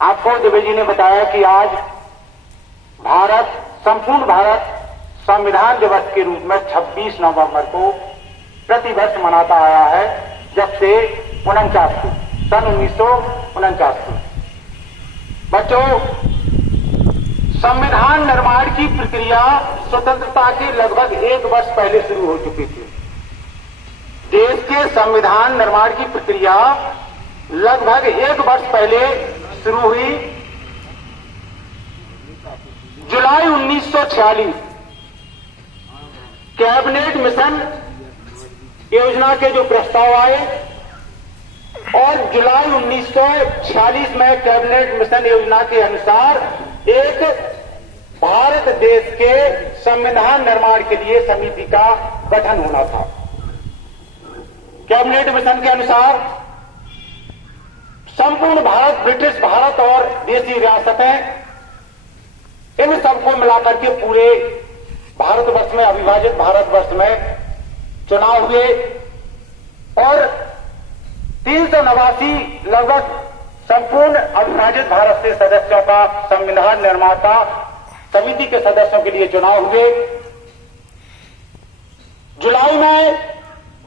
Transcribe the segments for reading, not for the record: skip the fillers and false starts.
आपको दुबे जी ने बताया कि आज भारत, संपूर्ण भारत संविधान दिवस के रूप में 26 नवंबर को प्रतिवर्ष मनाता आया है, जब से 49 सन 1949। बच्चों, संविधान निर्माण की प्रक्रिया स्वतंत्रता के लगभग 1 वर्ष पहले शुरू हो चुकी थी। देश के संविधान निर्माण की प्रक्रिया लगभग 1 वर्ष पहले शुरू हुई। जुलाई 1946 कैबिनेट मिशन योजना के जो प्रस्ताव आए और जुलाई 1946 में कैबिनेट मिशन योजना के अनुसार एक भारत देश के संविधान निर्माण के लिए समिति का गठन होना था। कैबिनेट मिशन के अनुसार संपूर्ण भारत, ब्रिटिश भारत और देशी रियासतें, इन सबको मिलाकर के पूरे भारतवर्ष में, अविभाजित भारतवर्ष में चुनाव हुए और 389 लगभग संपूर्ण अविभाजित भारत से सदस्यों का संविधान निर्माता समिति के सदस्यों के लिए चुनाव हुए। जुलाई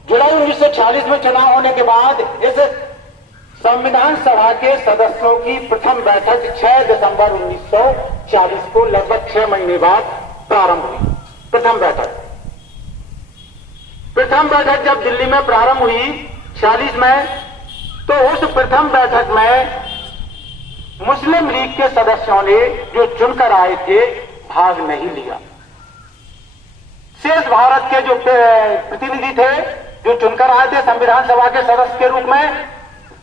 1946 में चुनाव होने के बाद इस संविधान सभा के सदस्यों की प्रथम बैठक 6 दिसंबर 1940 को लगभग 6 महीने बाद प्रारंभ हुई। प्रथम बैठक जब दिल्ली में प्रारंभ हुई 46 में, तो उस प्रथम बैठक में मुस्लिम लीग के सदस्यों ने जो चुनकर आए थे भाग नहीं लिया। शेष भारत के जो प्रतिनिधि थे जो चुनकर आए थे संविधान सभा के सदस्य के रूप में,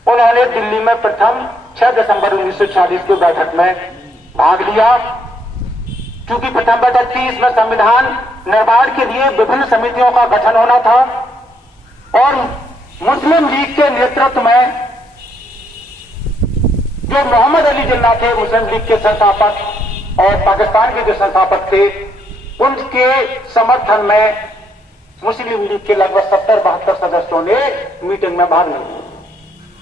उन्होंने दिल्ली में प्रथम 6 दिसंबर 1940 की बैठक में भाग लिया। चूंकि प्रथम बैठक थी, इसमें संविधान निर्माण के लिए विभिन्न समितियों का गठन होना था और मुस्लिम लीग के नेतृत्व में जो मोहम्मद अली जिन्ना थे, मुस्लिम लीग के संस्थापक और पाकिस्तान के जो संस्थापक थे, उनके समर्थन में मुस्लिम लीग के लगभग 70-72 सदस्यों ने मीटिंग में भाग लिया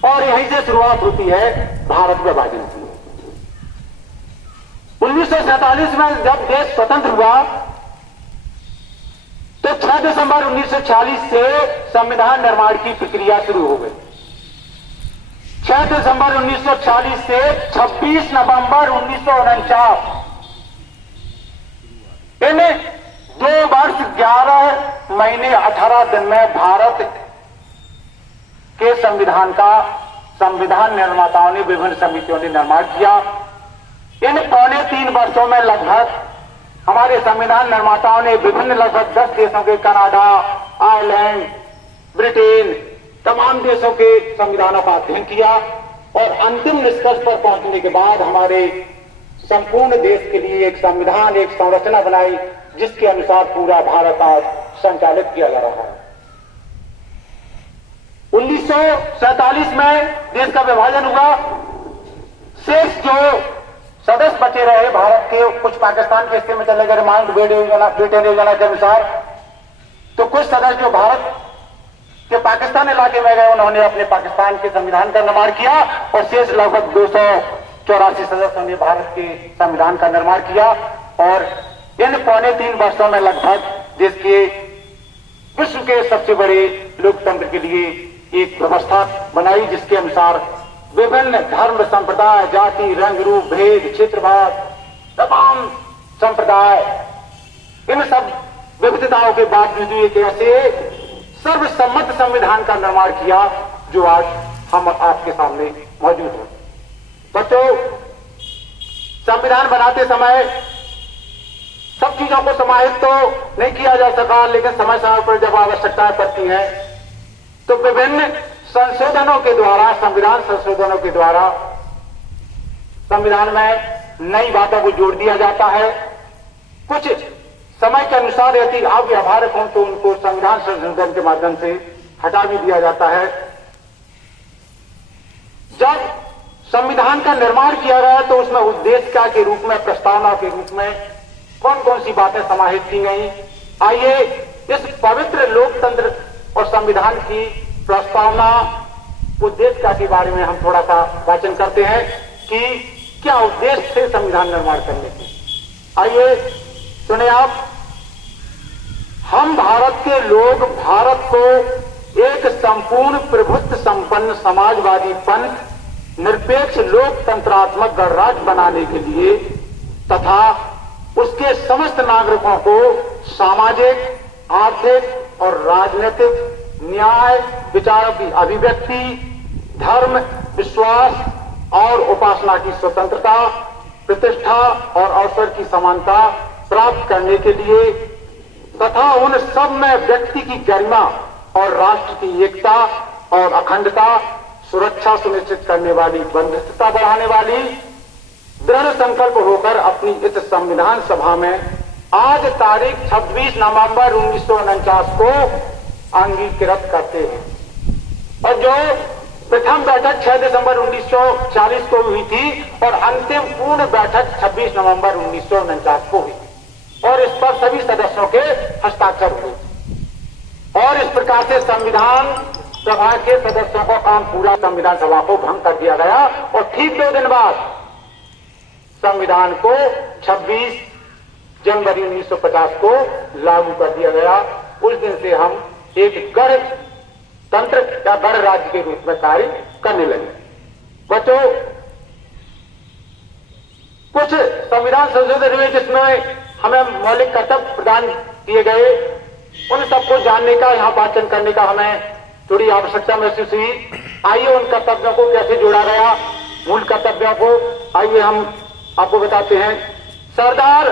और यहीं से शुरुआत होती है भारत विभाजन की। 1947 में जब देश स्वतंत्र हुआ तो 6 दिसंबर 1946 से संविधान निर्माण की प्रक्रिया शुरू हो गई। 6 दिसंबर 1940 से 26 नवंबर 1949, इन 2 वर्ष 11 महीने 18 दिन में भारत के संविधान निर्माताओं ने, विभिन्न समितियों ने निर्माण किया। इन 2.25 वर्षों में लगभग हमारे संविधान निर्माताओं ने विभिन्न लगभग 10 देशों के, कनाडा, आयरलैंड, ब्रिटेन, तमाम देशों के संविधानों का अध्ययन किया और अंतिम निष्कर्ष पर पहुंचने के बाद हमारे संपूर्ण देश के लिए एक संविधान, एक संरचना बनाई जिसके अनुसार पूरा भारत आज संचालित किया जा रहा है। 1947 में देश का विभाजन हुआ। शेष जो सदस्य बचे रहे भारत के, कुछ पाकिस्तान के हिस्से में चले गए माउंट बेटन योजना के अनुसार, तो कुछ सदस्य जो भारत के पाकिस्तान इलाके में गए, उन्होंने अपने पाकिस्तान के संविधान का निर्माण किया और शेष लगभग 284 सदस्यों ने भारत के संविधान का निर्माण किया और इन 2.25 वर्षों में लगभग देश के, विश्व के सबसे बड़े लोकतंत्र के लिए एक व्यवस्था बनाई जिसके अनुसार विभिन्न धर्म, संप्रदाय, जाति, रंग, रूप, भेद, क्षेत्रवाद, तमाम संप्रदाय, इन सब विविधताओं के बावजूद एक ऐसे सर्वसम्मत संविधान का निर्माण किया जो आज हम आपके सामने मौजूद है। बच्चों, संविधान बनाते समय सब चीजों को समाहित तो नहीं किया जा सका, लेकिन समय समय पर जब आवश्यकताएं पड़ती है तो विभिन्न संशोधनों के द्वारा, संविधान संशोधनों के द्वारा संविधान में नई बातों को जोड़ दिया जाता है। कुछ समय के अनुसार यदि अव्यावहारिक हों तो उनको संविधान संशोधन के माध्यम से हटा भी दिया जाता है। जब संविधान का निर्माण किया गया तो उसमें उद्देश्य के रूप में, प्रस्तावना के रूप में कौन कौन सी बातें समाहित की गई, आइए इस पवित्र लोकतंत्र और संविधान की प्रस्तावना उद्देश्य के बारे में हम थोड़ा सा वाचन करते हैं कि क्या उद्देश्य थे संविधान निर्माण करने के? आइए सुने आप। हम भारत के लोग भारत को एक संपूर्ण प्रभुत्व संपन्न समाजवादी पंथ निरपेक्ष लोकतंत्रात्मक गणराज्य बनाने के लिए तथा उसके समस्त नागरिकों को सामाजिक, आर्थिक और राजनीतिक न्याय, विचारों की अभिव्यक्ति, धर्म, विश्वास और उपासना की स्वतंत्रता, प्रतिष्ठा और अवसर की समानता प्राप्त करने के लिए तथा उन सब में व्यक्ति की गरिमा और राष्ट्र की एकता और अखंडता सुरक्षा सुनिश्चित करने वाली, बंधुता बढ़ाने वाली दृढ़ संकल्प होकर अपनी इस संविधान सभा में आज तारीख 26 नवंबर 1949 को अंगीकृत करते हैं। और जो प्रथम बैठक 6 दिसंबर 1940 को हुई थी और अंतिम पूर्ण बैठक 26 नवंबर 1949 को हुई और इस पर सभी सदस्यों के हस्ताक्षर हुए और इस प्रकार से संविधान सभा के सदस्यों का काम पूरा संविधान सभा को भंग कर दिया गया और ठीक 2 दिन बाद संविधान को 26 जनवरी 1950 को लागू कर दिया गया। उस दिन से हम एक गणतंत्र या गणराज्य के रूप में कार्य करने लगे। बच्चों, कुछ संविधान संशोधन हुए जिसमें हमें मौलिक कर्तव्य प्रदान किए गए, उन सबको जानने का, यहां वाचन करने का हमें थोड़ी आवश्यकता महसूस हुई। आइए उन कर्तव्यों को कैसे जोड़ा गया, मूल कर्तव्यों को आइए हम आपको बताते हैं। सरदार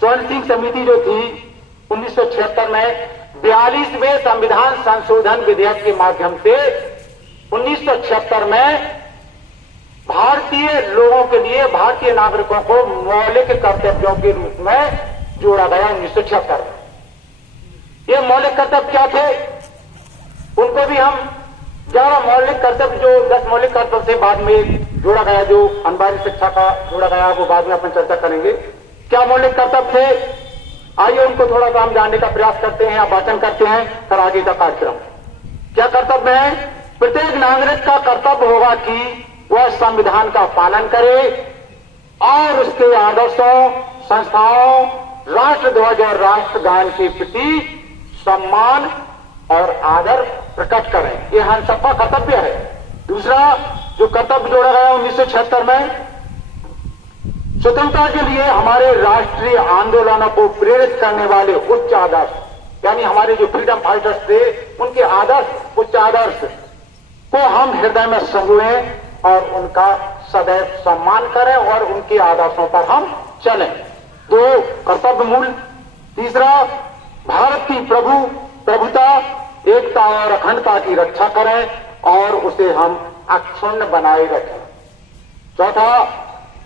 स्वर्ण सिंह समिति जो थी 1976 में 42वें संविधान संशोधन विधेयक के माध्यम से 1976 में भारतीय लोगों के लिए, भारतीय नागरिकों को मौलिक कर्तव्यों के रूप में जोड़ा गया 1976 में। ये मौलिक कर्तव्य क्या थे? उनको भी हम 11 मौलिक कर्तव्य, जो 10 मौलिक कर्तव्य से बाद में जोड़ा गया, जो अनिवार्य शिक्षा का जोड़ा गया, वो बाद में अपन चर्चा करेंगे। क्या मौलिक कर्तव्य थे? आइए उनको थोड़ा सा हम जानने का प्रयास करते हैं या वाचन करते हैं फिर आगे का कार्यक्रम। क्या कर्तव्य है? प्रत्येक नागरिक का कर्तव्य होगा कि वह संविधान का पालन करे और उसके आदर्शों, संस्थाओं, राष्ट्रध्वज और राष्ट्रगान के प्रति सम्मान और आदर प्रकट करें। यह हम सबका कर्तव्य है। दूसरा जो कर्तव्य जोड़ा गया 1976 में, स्वतंत्रता के लिए हमारे राष्ट्रीय आंदोलनों को प्रेरित करने वाले उच्च आदर्श, यानी हमारे जो फ्रीडम फाइटर्स थे उनके आदर्श, उच्च आदर्श को हम हृदय में संजोएं और उनका सदैव सम्मान करें और उनके आदर्शों पर हम चलें। 2 कर्तव्य मूल। तीसरा, भारत की प्रभुता, एकता और अखंडता की रक्षा करें और उसे हम अक्षुण्ण बनाए रखें। चौथा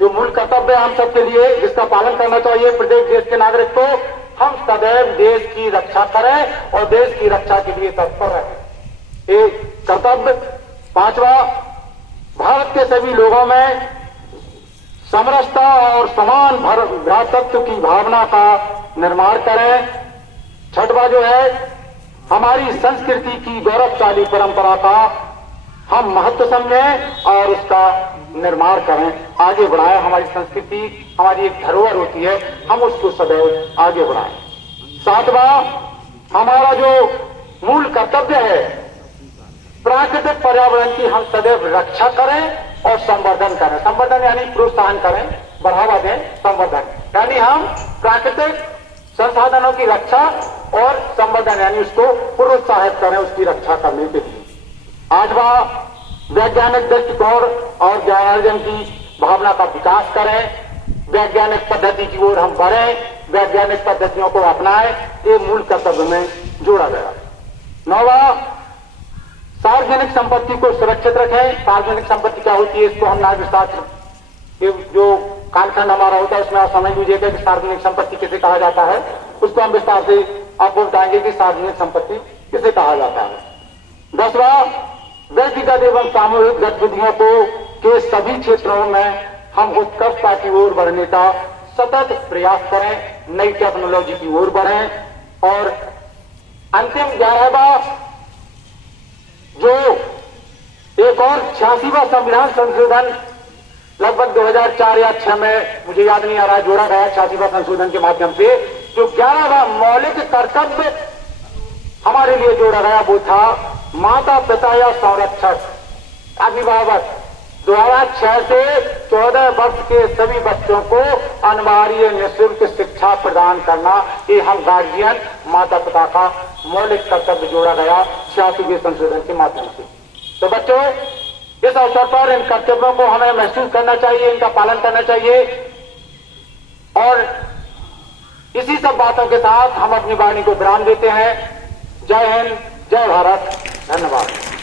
जो मूल कर्तव्य हम सबके लिए जिसका पालन करना चाहिए प्रत्येक देश के नागरिक को, हम सदैव देश की रक्षा करें और देश की रक्षा के लिए तत्पर रहें। एक कर्तव्य। 5वां, भारत के सभी लोगों में समरसता और समान भ्रातृत्व की भावना का निर्माण करें। 6वां जो है, हमारी संस्कृति की गौरवशाली परंपरा का हम महत्व समझें और उसका निर्माण करें, आगे बढ़ाएं। हमारी संस्कृति हमारी एक धरोहर होती है, हम उसको सदैव आगे बढ़ाएं। 7वां, हमारा जो मूल कर्तव्य है, प्राकृतिक पर्यावरण की हम सदैव रक्षा करें और संवर्धन करें। संवर्धन यानी प्रोत्साहन करें, बढ़ावा दें। संवर्धन यानी हम प्राकृतिक संसाधनों की रक्षा और संवर्धन यानी उसको प्रोत्साहित करें उसकी रक्षा करने के लिए। 8वां, वैज्ञानिक दृष्टिकोण और ज्ञानार्जन की भावना का विकास करें, वैज्ञानिक पद्धति की ओर हम बढ़ें, वैज्ञानिक पद्धतियों को अपनाएं। ये मूल कर्तव्य में जोड़ा गया। 9वां, सार्वजनिक संपत्ति को सुरक्षित रखें। सार्वजनिक संपत्ति क्या होती है इसको हम नागरिक शास्त्र जो कालखंड हमारा होता है उसमें आप समझ लीजिएगा कि सार्वजनिक संपत्ति किसे कहा जाता है, उसको हम विस्तार से आपको बताएंगे कि सार्वजनिक संपत्ति किसे कहा जाता है। 10वां, व्यक्तिगत एवं सामूहिक गतिविधियों को के सभी क्षेत्रों में हम उत्कर्षता की ओर बढ़ने का सतत प्रयास करें, नई टेक्नोलॉजी की ओर बढ़ें। और अंतिम 11वां, जो एक और 86वां संविधान संशोधन लगभग 2004 या 6 में, मुझे याद नहीं आ रहा, जोड़ा गया 86वां संशोधन के माध्यम से। जो 11वां मौलिक कर्तव्य हमारे लिए जोड़ा गया वो था माता पिता या संरक्षक, अभिभावक। 2006 से 14 वर्ष के सभी बच्चों को अनिवार्य निःशुल्क शिक्षा प्रदान करना, ये हम गार्जियन माता पिता का मौलिक कर्तव्य जोड़ा गया 86वें संशोधन के माध्यम से। तो बच्चों, इस अवसर पर इन कर्तव्यों को हमें महसूस करना चाहिए, इनका पालन करना चाहिए। और इसी सब बातों के साथ हम अपनी वाणी को विराम देते हैं। जय हिंद, जय भारत, धन्यवाद।